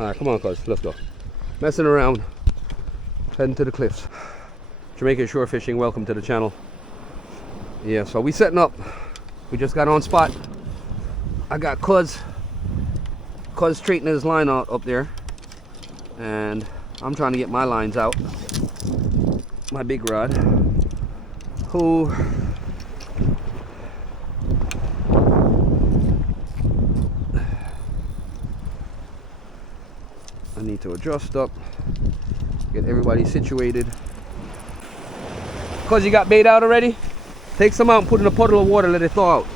Alright, come on, cuz. Let's go. Messing around. Heading to the cliffs. Jamaican shore fishing. Welcome to the channel. Yeah, so we setting up. We just got on spot. I got Cuz straightening his line out up there. And I'm trying to get my lines out. My big rod. Who... I need to adjust up, get everybody situated. Cause you got bait out already? Take some out and put in a puddle of water, let it thaw out.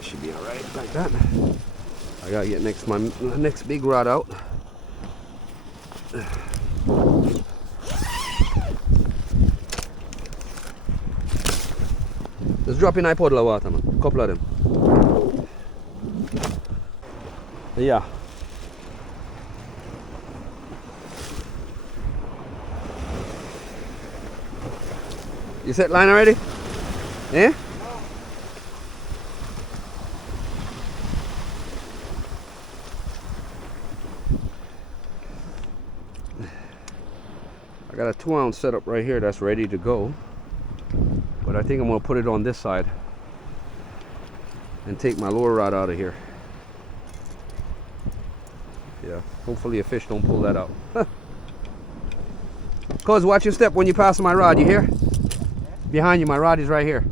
Should be alright like that. I gotta get my next big rod out. Just drop in a puddle of water, man. A couple of them. Yeah. You set line already? Eh? I got a 2-ounce setup right here that's ready to go. But I think I'm going to put it on this side and take my lure rod out of here. Yeah, hopefully a fish don't pull that out. Cuz, watch your step when you pass my rod, you hear? Behind you, my rod is right here.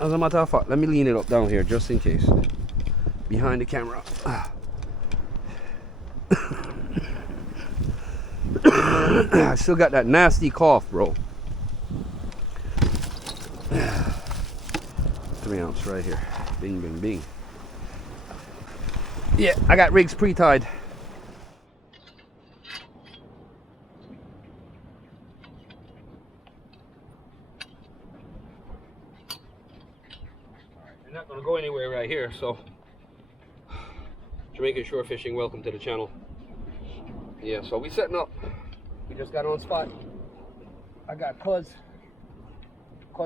As a matter of fact, let me lean it up down here just in case. Behind the camera. I still got that nasty cough, bro. 3-ounce right here. Bing, bing, bing. Yeah, I got rigs pre-tied. They're not gonna go anywhere right here, so. Jamaican shore fishing, welcome to the channel. Yeah, so we setting up. We just got on spot. I got Cuz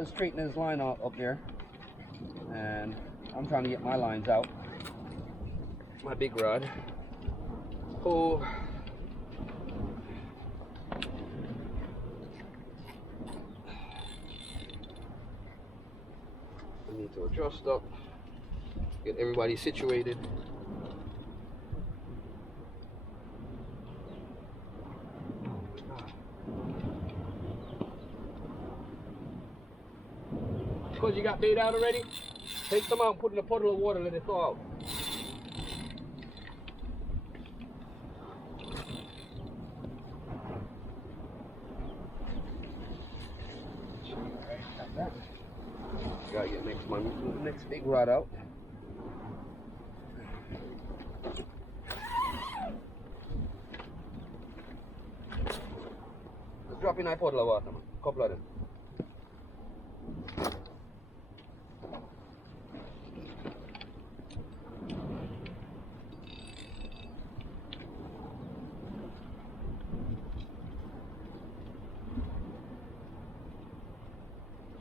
straightening his line out up there. And I'm trying to get my lines out. My big rod. Oh. I need to adjust up. Get everybody situated. Cause you got bait out already? Take some out and put in a puddle of water, let it thaw out. Gotta get my next big rod out. Just drop in a puddle of water, man. A couple of them.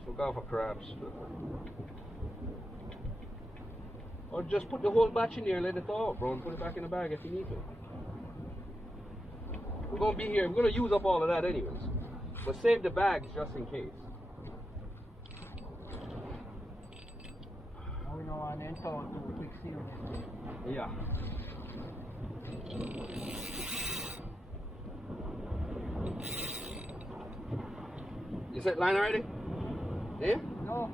Look out for crabs. Or just put the whole batch in there, let it thaw out, bro, and put it back in the bag if you need to. We're gonna be here, we're gonna use up all of that anyways. But save the bags just in case. We know on the thaw to a quick seal. Yeah. You set line already? Yeah? No.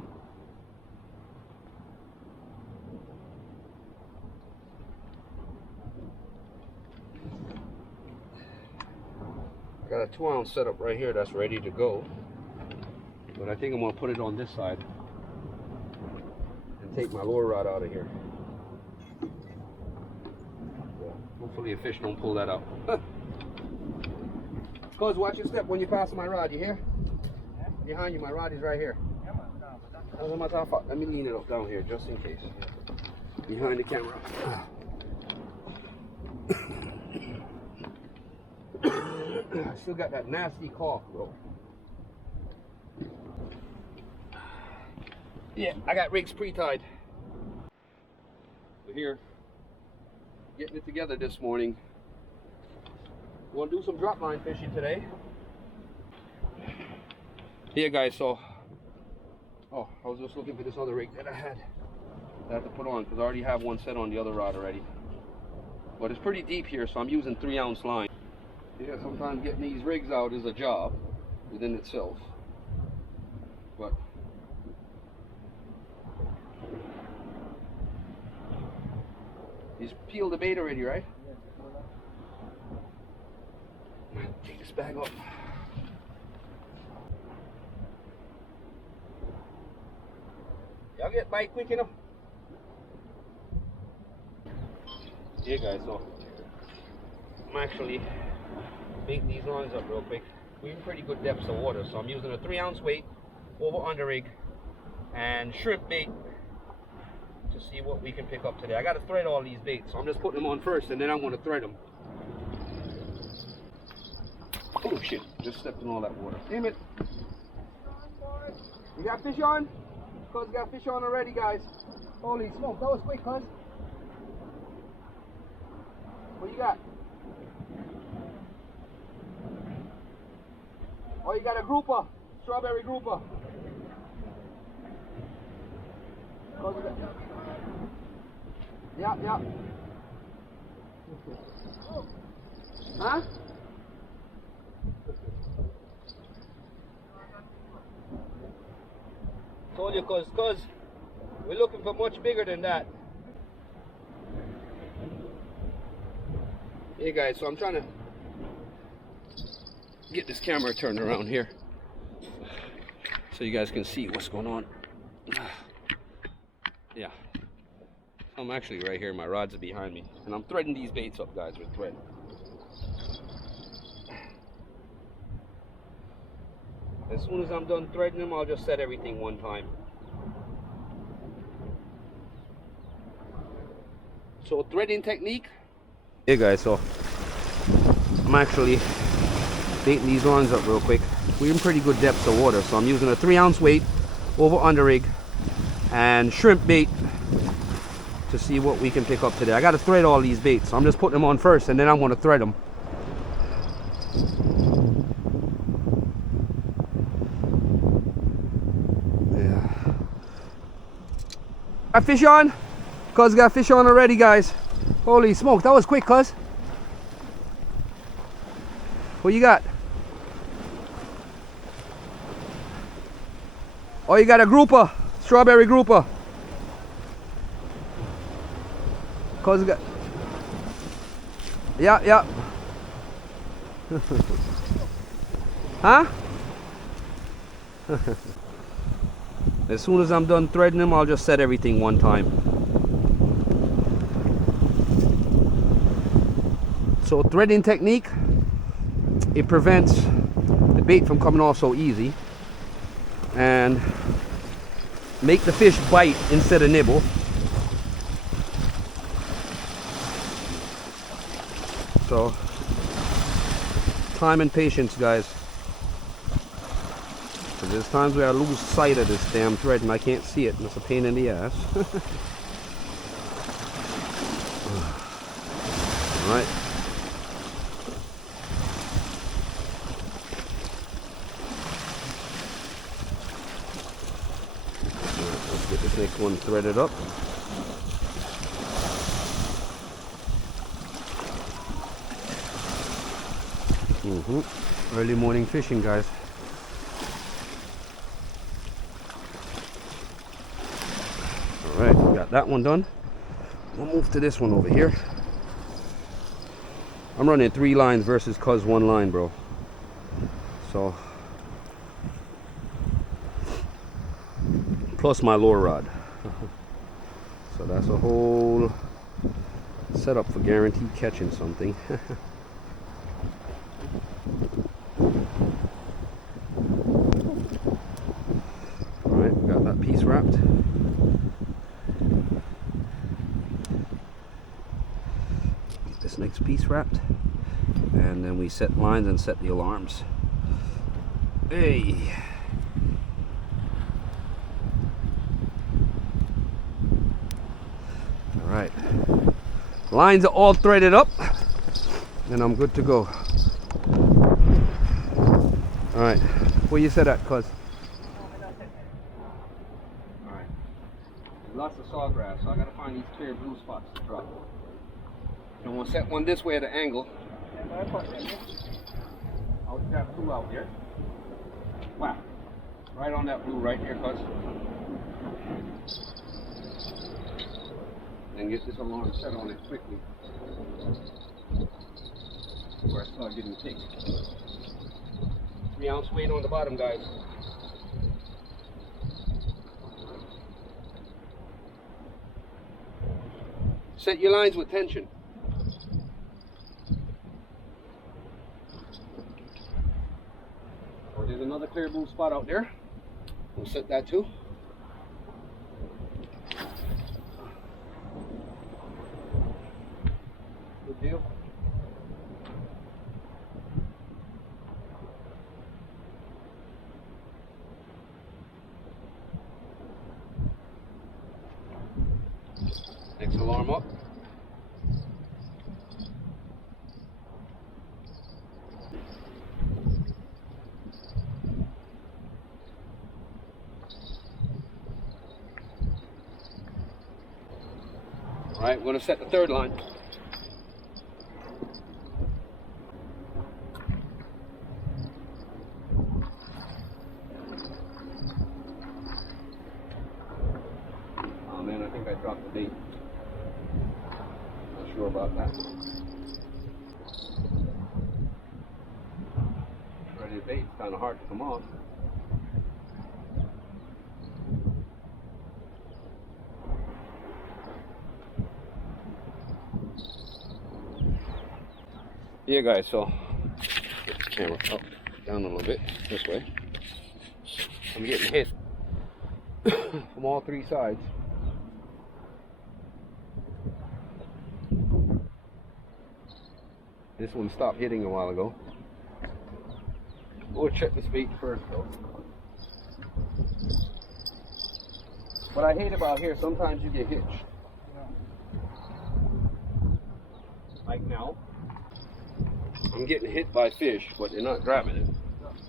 Got a 2-ounce setup right here that's ready to go. But I think I'm gonna put it on this side and take my lure rod out of here. Hopefully a fish don't pull that out. Cuz, watch your step when you pass my rod, you hear? Yeah. Behind you, my rod is right here. Yeah, man. As a matter of fact, let me lean it up down here just in case. Behind the camera. I still got that nasty cough, bro. Yeah, I got rigs pre-tied. We're here, getting it together this morning. We're gonna do some drop line fishing today. Yeah, guys, so, I was just looking for this other rig that I had to put on, because I already have one set on the other rod already. But it's pretty deep here, so I'm using 3-ounce line. Yeah, sometimes getting these rigs out is a job within itself. But you peeled the bait already, right? Take this bag up. Y'all get bite quick enough? Yeah, guys, so I'm actually baiting these lines up real quick. We're in pretty good depths of water, so I'm using a 3-ounce weight over under rig and shrimp bait to see what we can pick up today. I got to thread all these baits, so I'm just putting them on first and then I'm going to thread them. Oh shit, just stepped in all that water. Damn it. You got fish on? Cuz got fish on already, guys. Holy smoke, that was quick, cuz. What you got? Oh, you got a grouper, strawberry grouper. Yeah. Huh? Told you, cuz we're looking for much bigger than that. Hey guys, so I'm trying to get this camera turned around here so you guys can see what's going on. Yeah, I'm actually right here. My rods are behind me and I'm threading these baits up, guys, with thread. As soon as I'm done threading them, I'll just set everything one time. So threading technique. Hey guys, so I'm actually baiting these lines up real quick. We're in pretty good depths of water, so I'm using a 3-ounce weight over under rig and shrimp bait to see what we can pick up today. I got to thread all these baits, so I'm just putting them on first and then I'm going to thread them. Yeah. Got fish on? Cuz got fish on already, guys. Holy smoke, that was quick, cuz. What you got? Oh, you got a grouper, strawberry grouper. Cuz got. Yeah. Huh? As soon as I'm done threading them, I'll just set everything one time. So threading technique, it prevents the bait from coming off so easy and make the fish bite instead of nibble. So time and patience, guys. There's times where I lose sight of this damn thread and I can't see it, and it's a pain in the ass. Alright. Let's get this next one threaded up. Early morning fishing, guys. Alright, got that one done. We'll move to this one over here. I'm running 3 lines versus cuz 1 line, bro. So plus my lure rod. So that's a whole setup for guaranteed catching something. Alright, got that piece wrapped. This next piece wrapped, and then we set lines and set the alarms. Hey, Lines are all threaded up, and I'm good to go. All right, where you set at, cuz? All right, lots of sawgrass, so I gotta find these clear blue spots to drop. I'm gonna set one this way at an angle. I'll have two out there. Wow, right on that blue right here, cuz. And get this alarm set on it quickly before I start getting thick. 3-ounce weight on the bottom, guys. Set your lines with tension. Oh, there's another clear blue spot out there. We'll set that too. Good deal. Next alarm up. All right, we're going to set the third line. Oh man, I think I dropped the bait. Not sure about that. Ready to bait, it's kind of hard to come off. Yeah guys, so get the camera up, down a little bit, this way. I'm getting hit from all three sides. This one stopped hitting a while ago. We'll check this bait first though. What I hate about here, sometimes you get hitched. Like now. I'm getting hit by fish, but they're not grabbing it.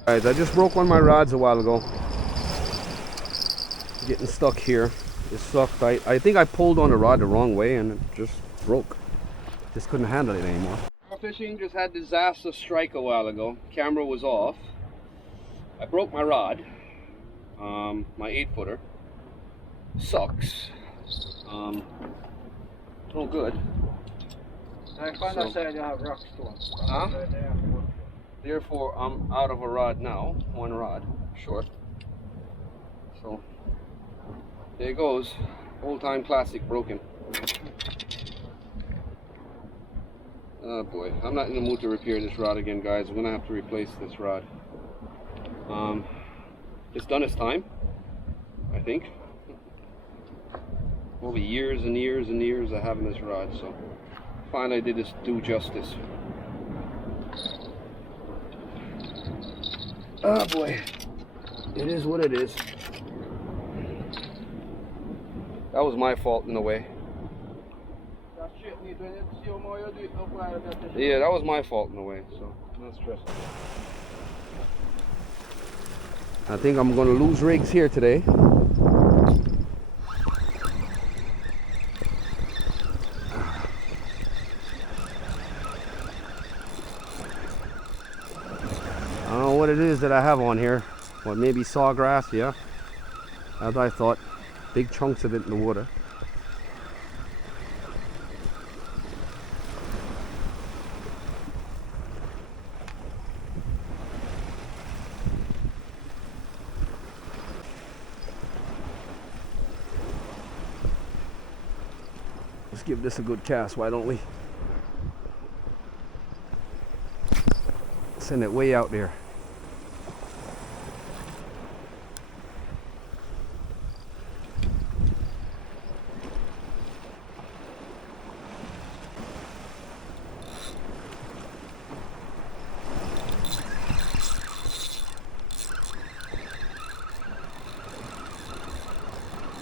Guys, I just broke one of my rods a while ago. Getting stuck here. It's sucked. I think I pulled on the rod the wrong way and it just broke. Just couldn't handle it anymore. Fishing just had disaster strike a while ago. Camera was off. I broke my rod. My 8-footer. Sucks. No good. I find that side you have rock stones. Huh? Therefore, I'm out of a rod now. One rod short. So, there it goes. Old time classic broken. Oh boy, I'm not in the mood to repair this rod again, guys. I'm gonna have to replace this rod. It's done its time, I think. Over years and years and years of having this rod, so finally I did this do justice. Oh boy, it is what it is. That was my fault in a way. Yeah, that was my fault in a way, so not stressed. I think I'm gonna lose rigs here today. I don't know what it is that I have on here. What, maybe sawgrass? Yeah, as I thought. Big chunks of it in the water. Let's give this a good cast, why don't we? Send it way out there.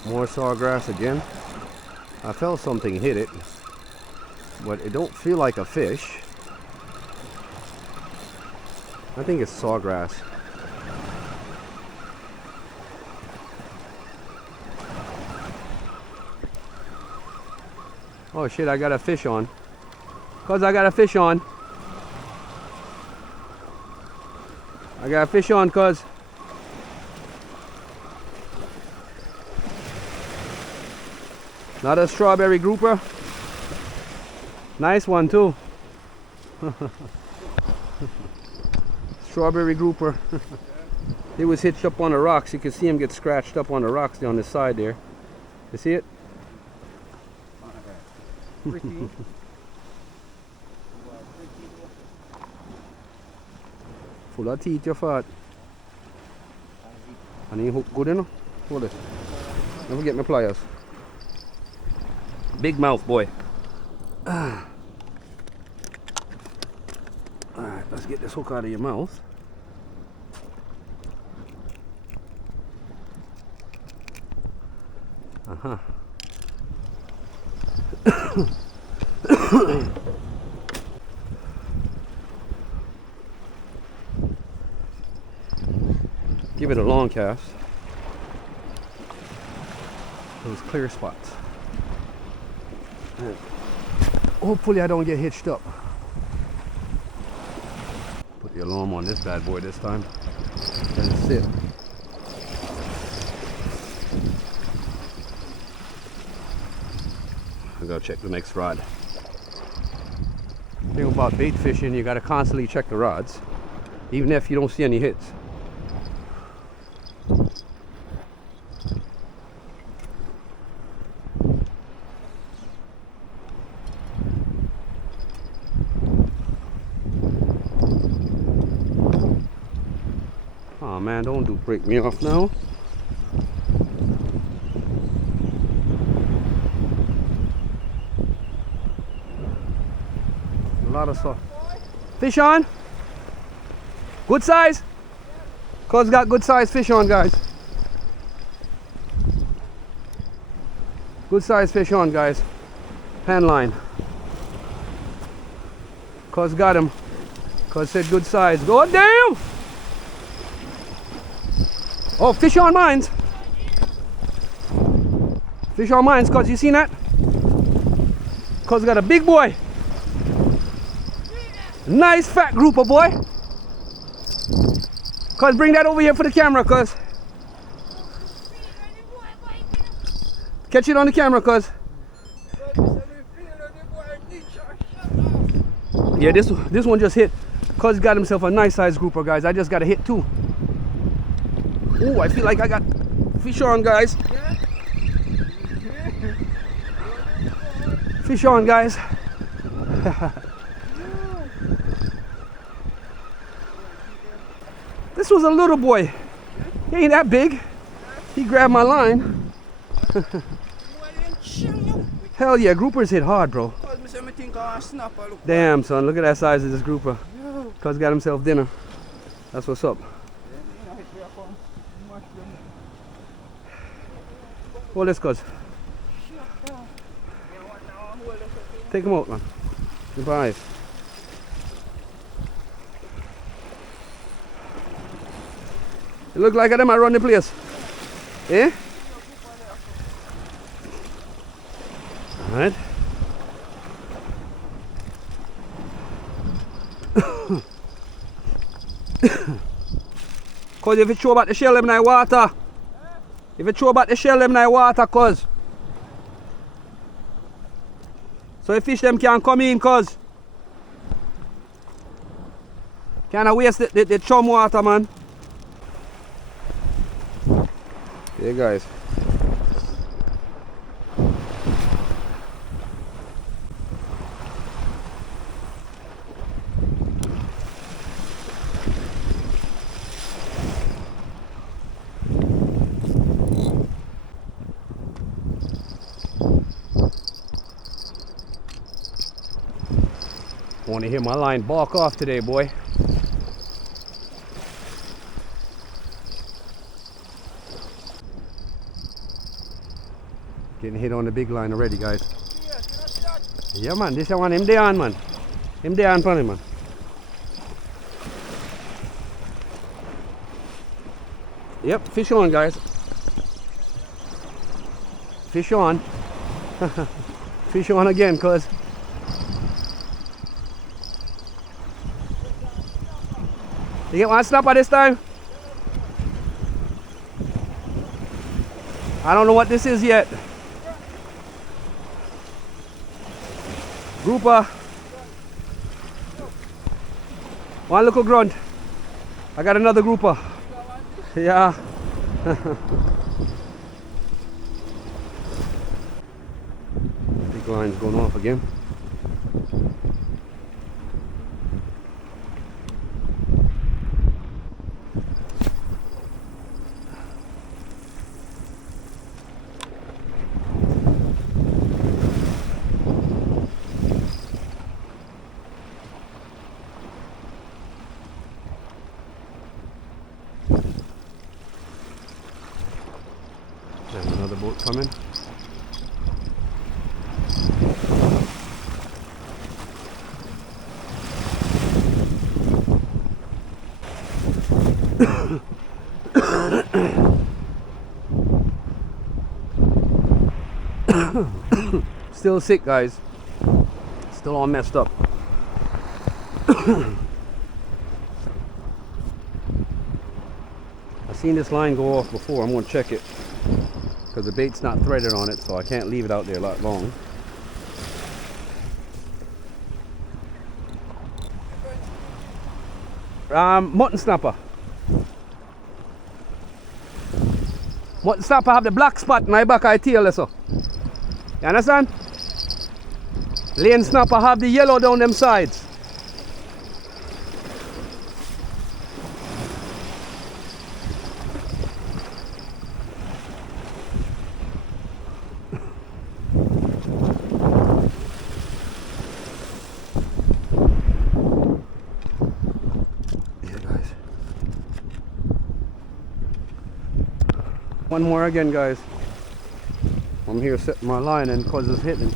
More sawgrass again. I felt something hit it. but it don't feel like a fish. I think it's sawgrass. Oh shit, I got a fish on. Cause I got a fish on. I got a fish on, cuz. Not a strawberry grouper. Nice one too. Strawberry grouper. He was hitched up on the rocks. You can see him get scratched up on the rocks down the side there. You see it? Full of teeth, your fat. And he hook good enough. Hold it. Don't forget my pliers. Big mouth, boy. Alright, let's get this hook out of your mouth. Uh-huh. Give it a long cast. Those clear spots. And hopefully I don't get hitched up. Put the alarm on this bad boy this time. Let it sit. I'll go check the next rod. The thing about bait fishing, you gotta constantly check the rods, even if you don't see any hits. Oh man, don't break me off now. A lot of stuff. Fish on? Good size? Cuz got good size fish on, guys. Good size fish on, guys. Hand line. Cuz got him. Cuz said good size. Go damn! Oh, fish on mines. Fish on mines, cuz you seen that? Cuz got a big boy. Nice fat grouper, boy. Cuz bring that over here for the camera, cuz. Catch it on the camera, cuz. Yeah, this one just hit. Cuz got himself a nice size grouper, guys. I just got a hit too. Oh, I feel like I got fish on, guys. Fish on, guys. This was a little boy. He ain't that big. He grabbed my line. Hell yeah, groupers hit hard, bro. Damn, son, look at that size of this grouper. Cuz got himself dinner. That's what's up. Hold this, cuz. Take him out, man. Goodbye. It look like them I run the place. Eh? Alright. Cause if you throw back the shell them in the water. If you throw back the shell them in the water, cuz. So the fish them can't come in, cuz. Can't waste the chum water, man. Yeah, guys. Want to hear my line balk off today, boy. Getting hit on the big line already, guys. Yeah, man, this one him there on, man. Him there on funny, man. Yep, fish on, guys. Fish on. Fish on again, cuz. You get one snapper this time? I don't know what this is yet. Grouper. One little grunt. I got another grouper. Yeah. Big line's going off again. There's another boat coming. Still sick, guys. Still all messed up. I seen this line go off before. I'm going to check it because the bait's not threaded on it, so I can't leave it out there a lot long. Mutton snapper. Mutton snapper have the black spot in my back eye tail, so. You understand? Lane snapper have the yellow down them sides. Yeah, guys. One more again, guys. I'm here setting my line and cause it's hitting.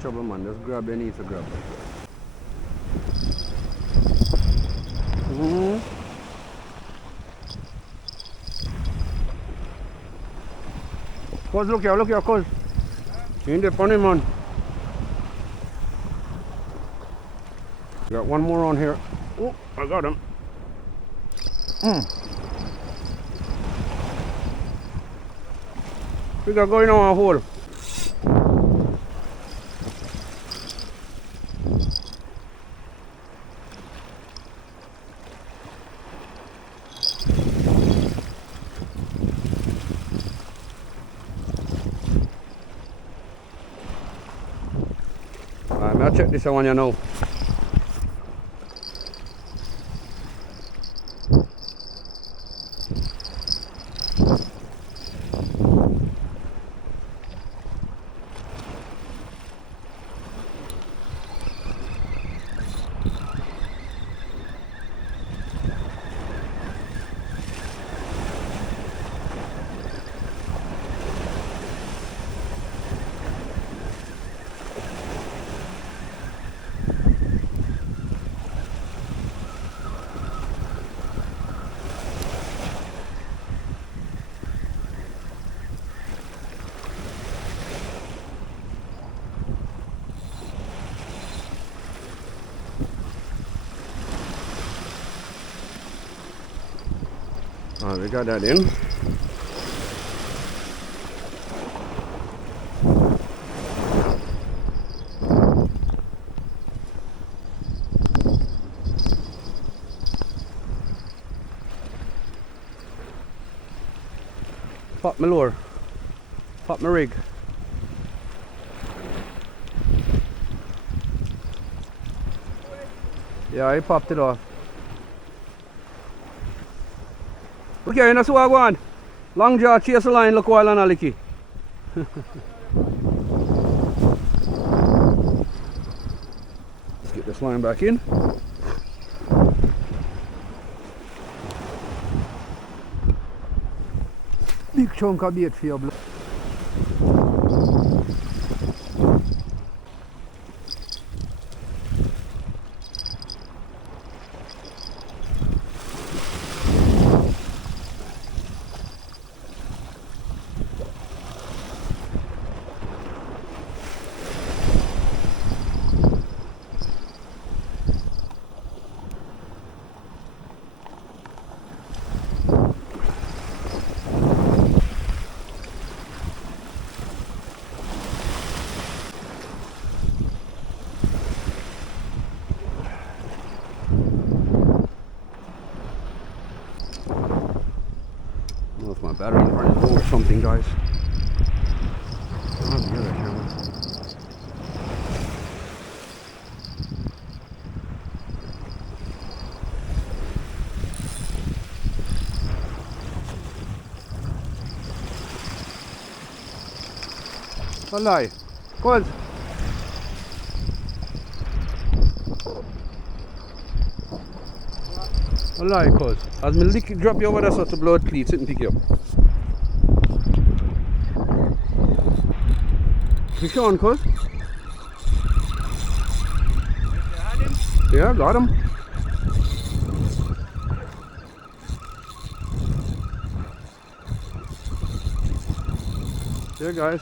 Trouble, man. Just grab your need to grab. Cuz, look here, cuz. You in the funny, man. Got one more on here. Oh, I got him. We got going on a hole. I'll check this one, you know. Alright, we got that in. Pop my lure. Pop my rig. Yeah, I popped it off. Okay, that's what I want. Long jaw, chase the line, look while on a licky. Let's get this line back in. Big chunk of bait for your blood. I don't know if my battery's running low or something, guys. Oh, the other camera. Wallahi. Cause wallahi, cause as me lick drop you over there so to blood clean, sit and pick you up. You sure, cuz? Yeah, got him. There, guys.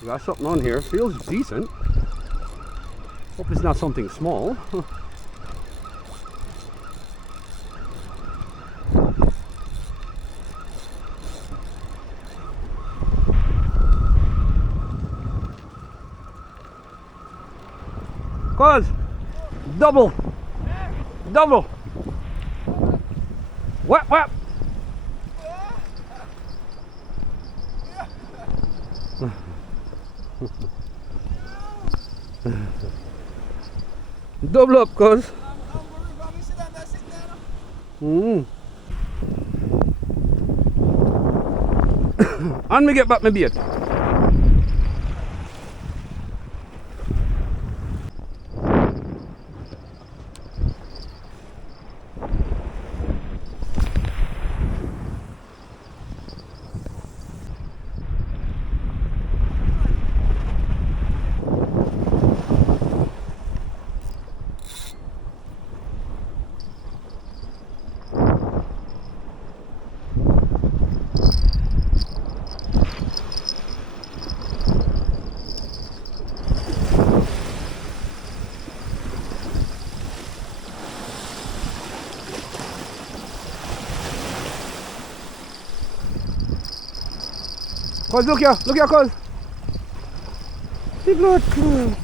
We got something on here. Feels decent. Hope it's not something small. Cuz, double. Whap. Double up, cuz. And me get back my bait. Cuz, look here, cuz. The blood clear.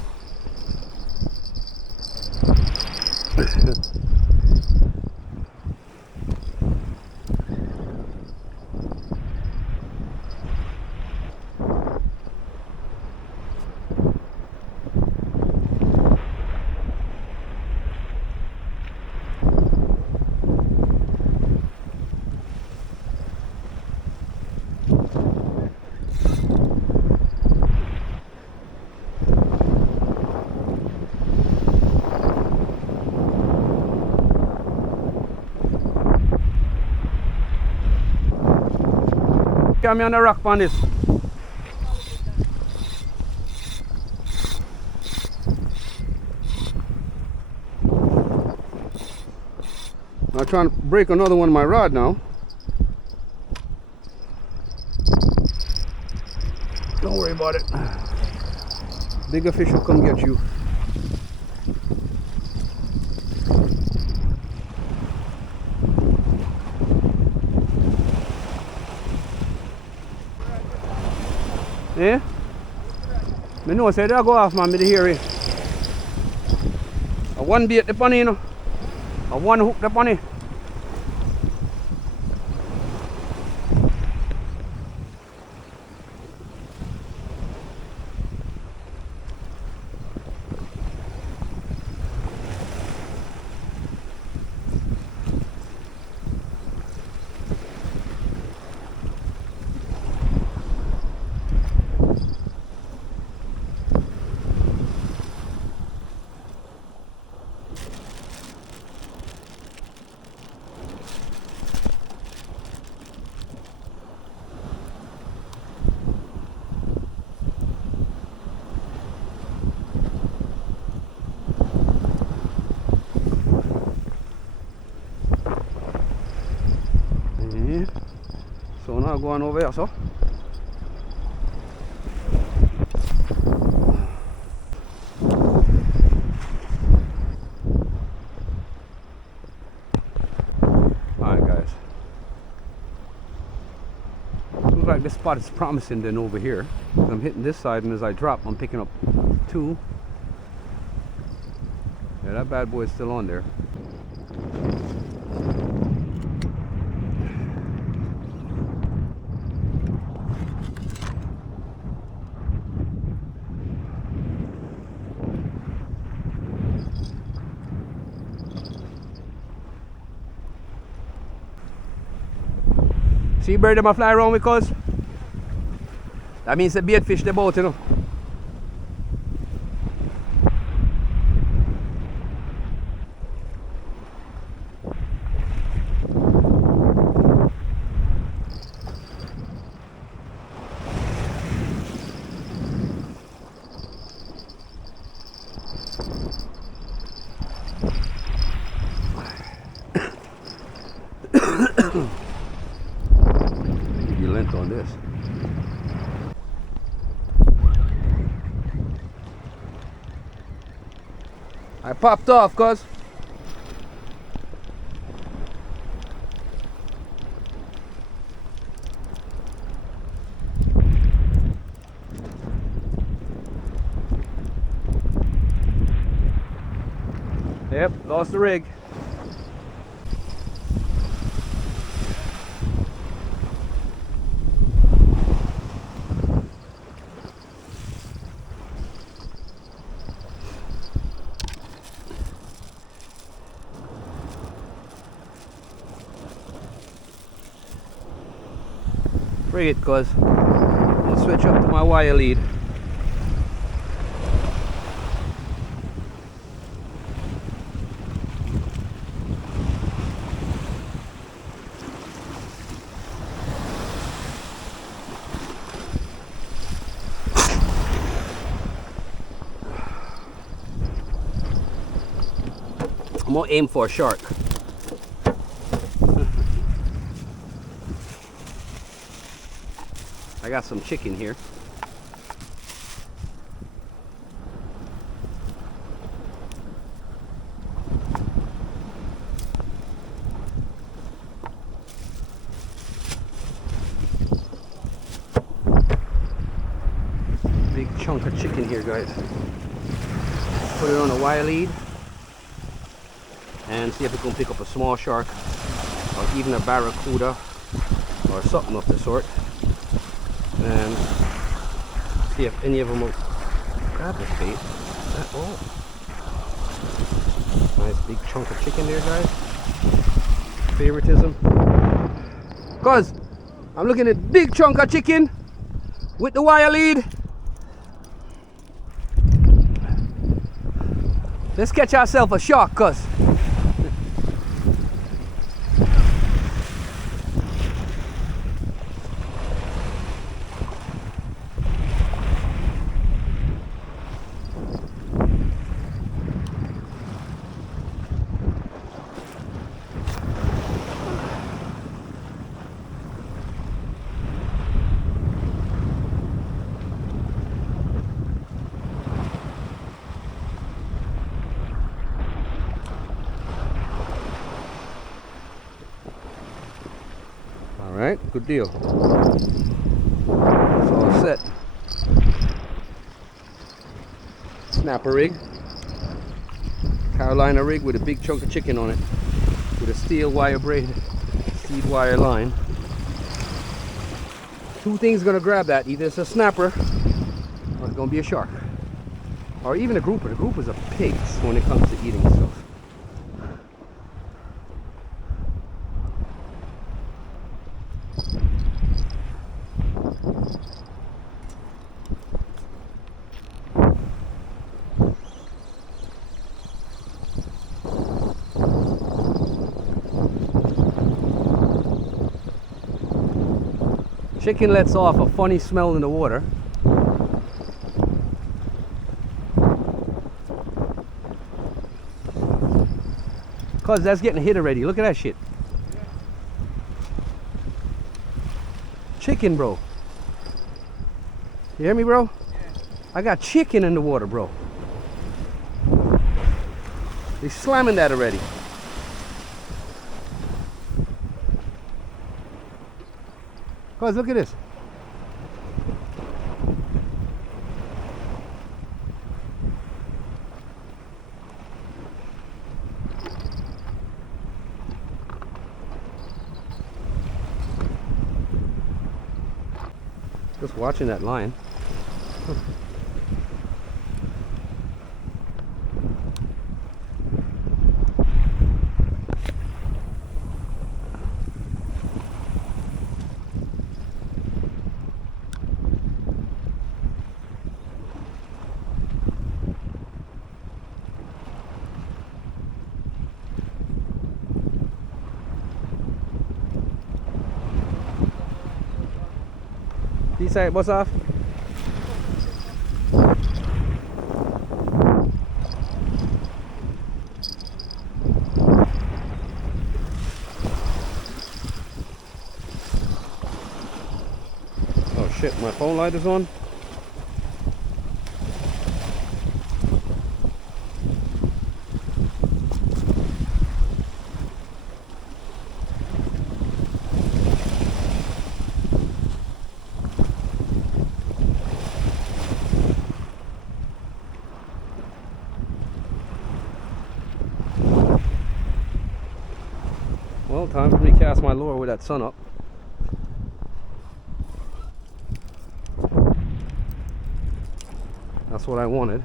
Got me on the rock on this. I'm trying to break another one of my rod now. Don't worry about it. Bigger fish will come get you. Eh? Me know say they go off, man, me to hear it. A one bait the funny, you know. A one hook the funny. go on over here, so. Alright guys. Looks like this spot is promising then over here. I'm hitting this side, and as I drop, I'm picking up 2. Yeah, that bad boy is still on there. See bird them a fly around because that means the bait fish the boat, you know. Give you length on this. I popped off, cuz. Yep, lost the rig. Bring it, cuz. I'll switch up to my wire lead. I'm gonna aim for a shark. I got some chicken here. Big chunk of chicken here, guys. Put it on a wire lead and see if we can pick up a small shark or even a barracuda or something of the sort. And see if any of them will grab the bait at all. Nice big chunk of chicken there, guys. Favoritism. Cause I'm looking at big chunk of chicken with the wire lead. Let's catch ourselves a shark, cuz. Alright, good deal. It's all set. Snapper rig. Carolina rig with a big chunk of chicken on it. With a steel wire braid, seed wire line. 2 things gonna grab that. Either it's a snapper or it's gonna be a shark. Or even a grouper. The groupers are pigs when it comes to eating stuff. Chicken lets off a funny smell in the water. Cause that's getting hit already. Look at that shit. chicken, bro. You hear me, bro? I got chicken in the water, bro. They slamming that already. Cuz, look at this. Just watching that line. This side, boss off. Oh shit, my phone light is on. Well, time for me to cast my lure with that sun up. That's what I wanted.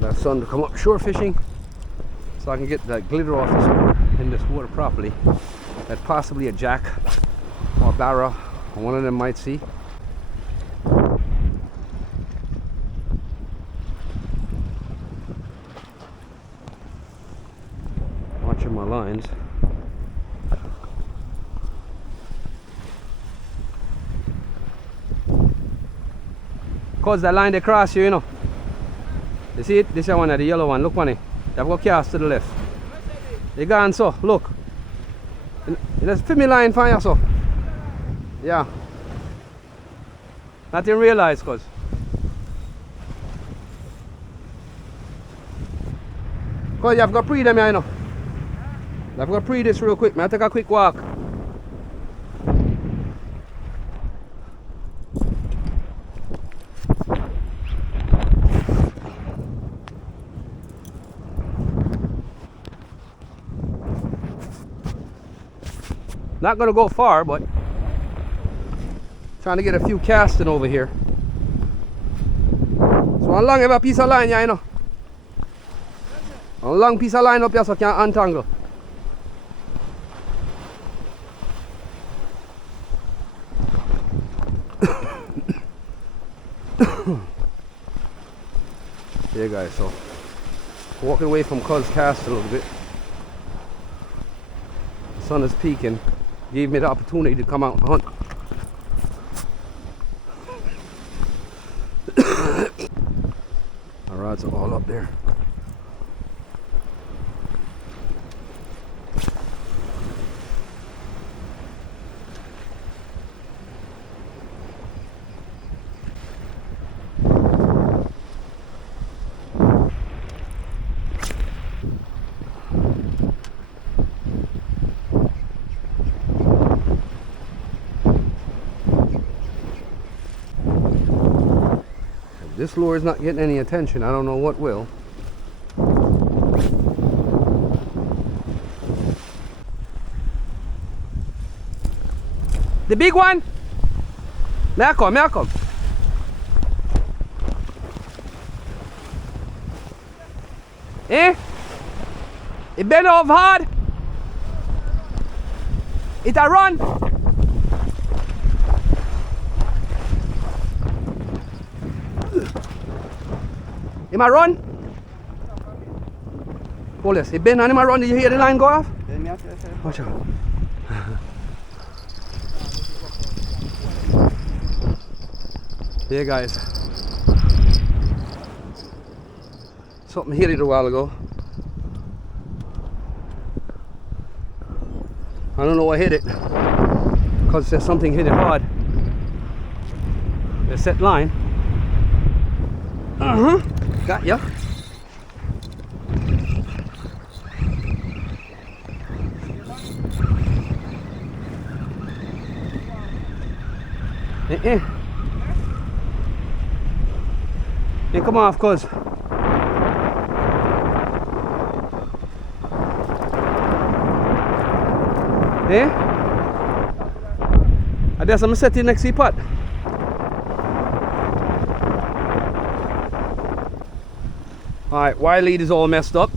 That sun to come up shore fishing so I can get that glitter off this water, in this water properly, that possibly a jack or barra or one of them might see. Watching my lines. Cause that line they cross you, you know. You see it? This is one of the yellow one. Look on it. You have to go cast to the left. You gone so. Look. You just fit me line for you so. Yeah. Not even realize, cause. Cause you have to go pre them here, you know. You have to go pre this real quick. I'll take a quick walk. Not gonna go far, but trying to get a few casting over here. So how long have a piece of line, yeah, you know? A long piece of line up here so I can untangle. There, guys. So walking away from Cuz Cast a little bit. The sun is peaking. Gave me the opportunity to come out and hunt. Our rods are all up there. This lure is not getting any attention. I don't know what will. The big one? May I come? May I come? Eh? It bend over hard? It a run? Him a run? Hold this. He bend on him a run. Did you hear the line go off? Watch out. Here, guys. Something hit it a while ago. I don't know what hit it. Because something hit it hard. The set line. Uh-huh. Got ya. Yeah, come off, cuz. Eh? I guess I'm gonna set you next to your pot. Alright, wire lead is all messed up.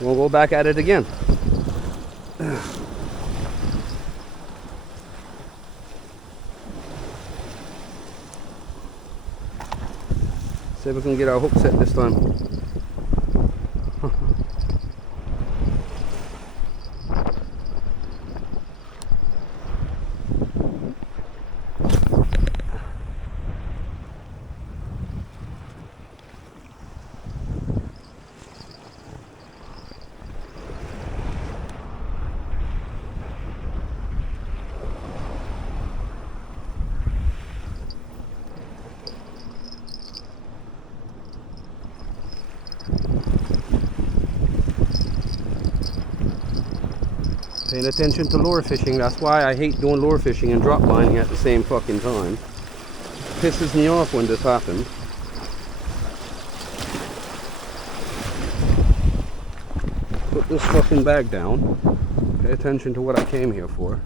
We'll go back at it again. See if we can get our hook set this time. Paying attention to lure fishing. That's why I hate doing lure fishing and drop lining at the same fucking time. Pisses me off when this happens. Put this fucking bag down. Pay attention to what I came here for.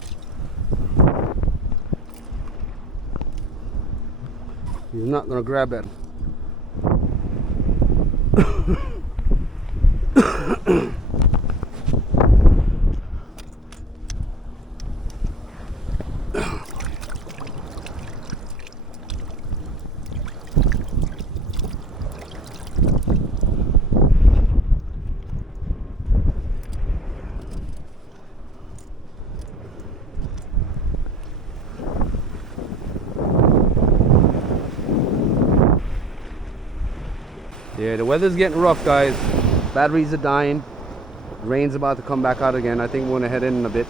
You're not gonna grab that. Yeah, the weather's getting rough, guys. Batteries are dying. Rain's about to come back out again. I think we're gonna head in a bit.